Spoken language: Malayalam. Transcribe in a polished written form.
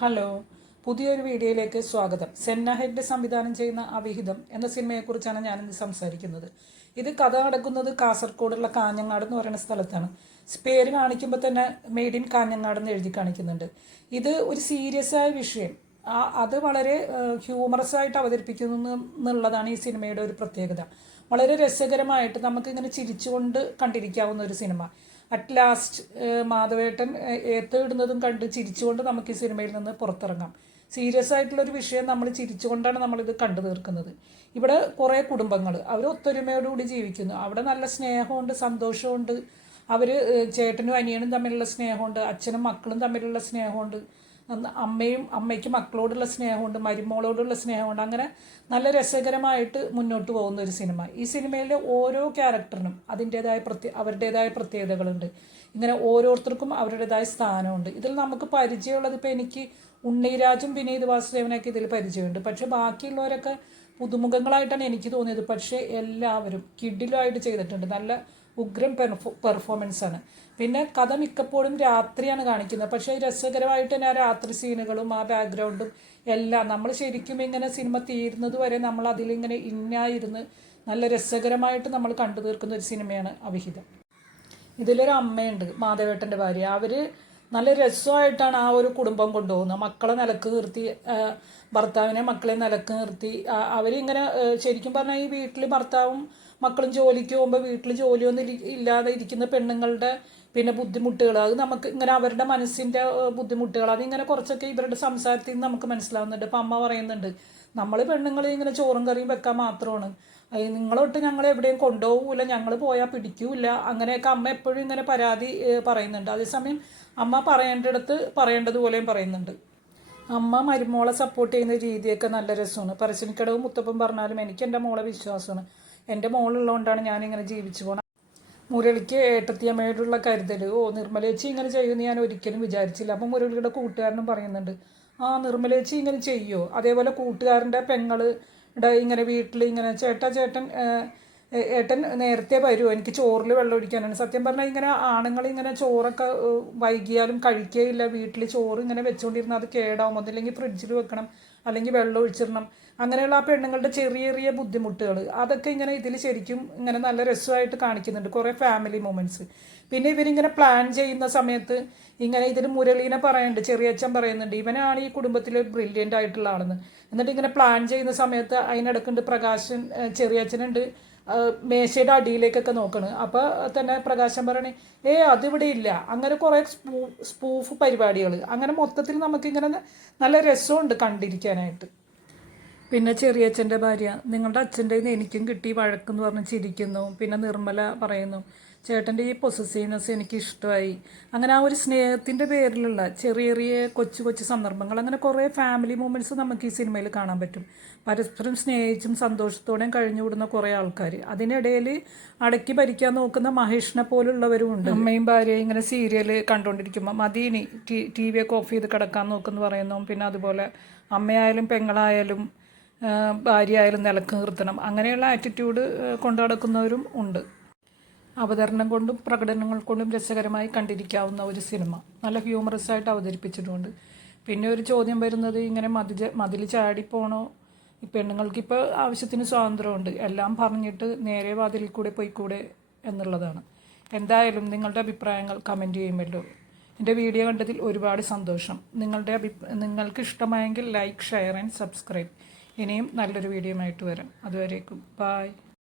ഹലോ, പുതിയൊരു വീഡിയോയിലേക്ക് സ്വാഗതം. സെന്ന ഹെഗ്ഡെ സംവിധാനം ചെയ്യുന്ന അവിഹിതം എന്ന സിനിമയെക്കുറിച്ചാണ് ഞാനിന്ന് സംസാരിക്കുന്നത്. ഇത് കഥ നടക്കുന്നത് കാസർഗോഡുള്ള കാഞ്ഞങ്ങാട് എന്ന് പറയുന്ന സ്ഥലത്താണ്. പേര് കാണിക്കുമ്പോൾ തന്നെ മെയ്ഡ് ഇൻ കാഞ്ഞങ്ങാട് എന്ന് എഴുതി കാണിക്കുന്നുണ്ട്. ഇത് ഒരു സീരിയസ് ആയ വിഷയം അത് വളരെ ഹ്യൂമറസ് ആയിട്ട് അവതരിപ്പിക്കുന്നു എന്നുള്ളതാണ് ഈ സിനിമയുടെ ഒരു പ്രത്യേകത. വളരെ രസകരമായിട്ട് നമുക്കിങ്ങനെ ചിരിച്ചുകൊണ്ട് കണ്ടിരിക്കാവുന്ന ഒരു സിനിമ. അറ്റ് ലാസ്റ്റ് മാധവേട്ടൻ ഏത്തിടുന്നതും കണ്ട് ചിരിച്ചുകൊണ്ട് നമുക്ക് ഈ സിനിമയിൽ നിന്ന് പുറത്തിറങ്ങാം. സീരിയസ് ആയിട്ടുള്ളൊരു വിഷയം നമ്മൾ ചിരിച്ചുകൊണ്ടാണ് നമ്മളിത് കണ്ടു തീർക്കുന്നത്. ഇവിടെ കുറേ കുടുംബങ്ങൾ അവർ ഒത്തൊരുമയോടുകൂടി ജീവിക്കുന്നു. അവിടെ നല്ല സ്നേഹമുണ്ട്, സന്തോഷമുണ്ട്. അവർ ചേട്ടനും അനിയനും തമ്മിലുള്ള സ്നേഹമുണ്ട്, അച്ഛനും മക്കളും തമ്മിലുള്ള സ്നേഹമുണ്ട്, അമ്മയ്ക്ക് മക്കളോടുള്ള സ്നേഹമുണ്ട്, മരുമോളോടുള്ള സ്നേഹമുണ്ട്. അങ്ങനെ നല്ല രസകരമായിട്ട് മുന്നോട്ട് പോകുന്ന ഒരു സിനിമ. ഈ സിനിമയിലെ ഓരോ ക്യാരക്ടറിനും അവരുടേതായ പ്രത്യേകതകളുണ്ട്. ഇങ്ങനെ ഓരോരുത്തർക്കും അവരുടേതായ സ്ഥാനമുണ്ട്. ഇതിൽ നമുക്ക് പരിചയമുള്ളത് ഇപ്പോൾ എനിക്ക് ഉണ്ണിരാജും വിനീത് വാസുദേവനൊക്കെ ഇതിൽ പരിചയമുണ്ട്. പക്ഷേ ബാക്കിയുള്ളവരൊക്കെ പുതുമുഖങ്ങളായിട്ടാണ് എനിക്ക് തോന്നിയത്. പക്ഷേ എല്ലാവരും കിഡിലുമായിട്ട് ചെയ്തിട്ടുണ്ട്. നല്ല ഉഗ്രം പെർഫോമൻസ് ആണ്. പിന്നെ കഥ മിക്കപ്പോഴും രാത്രിയാണ് കാണിക്കുന്നത്. പക്ഷേ രസകരമായിട്ട് തന്നെ ആ രാത്രി സീനുകളും ആ ബാക്ക്ഗ്രൗണ്ടും എല്ലാം നമ്മൾ ശരിക്കും ഇങ്ങനെ സിനിമ തീരുന്നത് വരെ നമ്മൾ അതിലിങ്ങനെ ഇന്നായിരുന്ന് നല്ല രസകരമായിട്ട് നമ്മൾ കണ്ടു തീർക്കുന്ന ഒരു സിനിമയാണ് അവിഹിതം. ഇതിലൊരു അമ്മയുണ്ട്, മാധവേട്ടൻ്റെ ഭാര്യ. അവർ നല്ല രസമായിട്ടാണ് ആ ഒരു കുടുംബം കൊണ്ടുപോകുന്നത്. മക്കളെ നിലക്ക് നിർത്തി, ഭർത്താവിനെ മക്കളെ നിലക്ക് നിർത്തി അവരിങ്ങനെ ശരിക്കും പറഞ്ഞാൽ ഈ വീട്ടിൽ ഭർത്താവും മക്കളും ജോലിക്ക് പോകുമ്പോൾ വീട്ടിൽ ജോലിയൊന്നും ഇല്ലാതെ ഇരിക്കുന്ന പെണ്ണുങ്ങളുടെ പിന്നെ ബുദ്ധിമുട്ടുകൾ, അത് നമുക്ക് ഇങ്ങനെ അവരുടെ മനസ്സിൻ്റെ ബുദ്ധിമുട്ടുകൾ അതിങ്ങനെ കുറച്ചൊക്കെ ഇവരുടെ സംസാരത്തിൽ നിന്ന് നമുക്ക് മനസ്സിലാവുന്നുണ്ട്. ഇപ്പം അമ്മ പറയുന്നുണ്ട്, നമ്മൾ പെണ്ണുങ്ങൾ ഇങ്ങനെ ചോറും കറിയും വെക്കാൻ മാത്രമാണ്, നിങ്ങളൊട്ട് ഞങ്ങൾ എവിടെയും കൊണ്ടുപോകില്ല, ഞങ്ങൾ പോയാൽ പിടിക്കൂല, അങ്ങനെയൊക്കെ അമ്മ എപ്പോഴും ഇങ്ങനെ പരാതി പറയുന്നുണ്ട്. അതേസമയം അമ്മ പറയേണ്ടടുത്ത് പറയേണ്ടതുപോലെയും പറയുന്നുണ്ട്. അമ്മ മരുമോളെ സപ്പോർട്ട് ചെയ്യുന്ന രീതിയൊക്കെ നല്ല രസമാണ്. പറശ്ശിനിക്കടവും മുത്തപ്പൻ പറഞ്ഞാലും എനിക്ക് എൻ്റെ മോളെ വിശ്വാസമാണ്. എൻ്റെ മോളുള്ളതുകൊണ്ടാണ് ഞാനിങ്ങനെ ജീവിച്ചു പോകണം. മുരളിക്ക് ഏട്ടത്തിയമ്മയോടുള്ള കരുതൽ, നിർമ്മലേച്ചി ഇങ്ങനെ ചെയ്യുമെന്ന് ഞാൻ ഒരിക്കലും വിചാരിച്ചില്ല. അപ്പം മുരളിയുടെ കൂട്ടുകാരനും പറയുന്നുണ്ട്, നിർമ്മലേച്ചി ഇങ്ങനെ ചെയ്യുമോ? അതേപോലെ കൂട്ടുകാരൻ്റെ പെങ്ങളുടെ ഇങ്ങനെ വീട്ടിൽ ഇങ്ങനെ ഏട്ടൻ നേരത്തെ വരുമോ, എനിക്ക് ചോറിൽ വെള്ളം ഒഴിക്കാനാണ്. സത്യം പറഞ്ഞാൽ ഇങ്ങനെ ആണുങ്ങളിങ്ങനെ ചോറൊക്കെ വൈകിയാലും കഴിക്കുകയില്ല. വീട്ടിൽ ചോറ് ഇങ്ങനെ വെച്ചുകൊണ്ടിരുന്നാൽ അത് കേടാവും. ഒന്നില്ലെങ്കിൽ ഫ്രിഡ്ജിൽ വെക്കണം, അല്ലെങ്കിൽ വെള്ളം ഒഴിച്ചിടണം. അങ്ങനെയുള്ള ആ പെണ്ണുങ്ങളുടെ ചെറിയ ചെറിയ ബുദ്ധിമുട്ടുകൾ അതൊക്കെ ഇങ്ങനെ ഇതിൽ ശരിക്കും ഇങ്ങനെ നല്ല രസമായിട്ട് കാണിക്കുന്നുണ്ട്. കുറേ ഫാമിലി മൊമെൻറ്റ്സ്. പിന്നെ ഇവരിങ്ങനെ പ്ലാൻ ചെയ്യുന്ന സമയത്ത് ഇങ്ങനെ ഇതിന് മുരളീനെ പറയുന്നുണ്ട്, ചെറിയച്ഛൻ പറയുന്നുണ്ട്, ഇവനാണ് ഈ കുടുംബത്തിൽ ബ്രില്യൻ്റ് ആയിട്ടുള്ള ആളെന്ന്. എന്നിട്ട് ഇങ്ങനെ പ്ലാൻ ചെയ്യുന്ന സമയത്ത് അതിനിടക്കുണ്ട് പ്രകാശൻ, ചെറിയച്ഛനുണ്ട് മേശയുടെ അടിയിലേക്കൊക്കെ നോക്കണം. അപ്പോൾ തന്നെ പ്രകാശൻ പറയണേ, അതിവിടെ ഇല്ല. അങ്ങനെ കുറേ സ്പൂഫ് പരിപാടികൾ. അങ്ങനെ മൊത്തത്തിൽ നമുക്കിങ്ങനെ നല്ല രസമുണ്ട് കണ്ടിരിക്കാനായിട്ട്. പിന്നെ ചെറിയച്ഛൻ്റെ ഭാര്യ, നിങ്ങളുടെ അച്ഛൻ്റെ എനിക്കും കിട്ടി വഴക്കെന്ന് പറഞ്ഞ് ചിരിക്കുന്നു. പിന്നെ നിർമ്മല പറയുന്നു, ചേട്ടൻ്റെ ഈ പൊസസീവ്നെസ് എനിക്ക് ഇഷ്ടമായി. അങ്ങനെ ആ ഒരു സ്നേഹത്തിൻ്റെ പേരിലുള്ള ചെറിയ ചെറിയ കൊച്ചു കൊച്ചു സന്ദർഭങ്ങൾ, അങ്ങനെ കുറേ ഫാമിലി മൂമെൻറ്റ്സ് നമുക്ക് ഈ സിനിമയിൽ കാണാൻ പറ്റും. പരസ്പരം സ്നേഹിച്ചും സന്തോഷത്തോടെയും കഴിഞ്ഞുകൂടുന്ന കുറേ ആൾക്കാർ. അതിനിടയിൽ അടക്കി ഭരിക്കാൻ നോക്കുന്ന മഹേഷിനെ പോലുള്ളവരും ഉണ്ട്. അമ്മയും ഭാര്യയും ഇങ്ങനെ സീരിയൽ കണ്ടുകൊണ്ടിരിക്കുമ്പോൾ മദീനി ടി വിയൊക്കെ ഓഫ് ചെയ്ത് കിടക്കാൻ നോക്കുമെന്ന് പറയുന്നു. പിന്നെ അതുപോലെ അമ്മയായാലും പെങ്ങളായാലും ഭാര്യ ആയാലും നിലക്ക് നിർത്തണം, അങ്ങനെയുള്ള ആറ്റിറ്റ്യൂഡ് കൊണ്ടു നടക്കുന്നവരും ഉണ്ട്. അവതരണം കൊണ്ടും പ്രകടനങ്ങൾ കൊണ്ടും രസകരമായി കണ്ടിരിക്കാവുന്ന ഒരു സിനിമ. നല്ല ഹ്യൂമറസ് ആയിട്ട് അവതരിപ്പിച്ചിട്ടുണ്ട്. പിന്നെ ഒരു ചോദ്യം വരുന്നത്, ഇങ്ങനെ മതിൽ ചാടിപ്പോണോ? ഈ പെണ്ണുങ്ങൾക്കിപ്പോൾ ആവശ്യത്തിന് സ്വാതന്ത്ര്യമുണ്ട്, എല്ലാം പറഞ്ഞിട്ട് നേരെ വാതിലിൽ കൂടെ പോയിക്കൂടെ എന്നുള്ളതാണ്. എന്തായാലും നിങ്ങളുടെ അഭിപ്രായങ്ങൾ കമൻറ്റ് ചെയ്യുമല്ലോ. എൻ്റെ വീഡിയോ കണ്ടതിൽ ഒരുപാട് സന്തോഷം. നിങ്ങൾക്ക് ഇഷ്ടമായെങ്കിൽ ലൈക്ക്, ഷെയർ ആൻഡ് സബ്സ്ക്രൈബ്. ഇനിയും നല്ലൊരു വീഡിയോ ആയിട്ട് വരാം. അതുവരേക്കും ബായ്.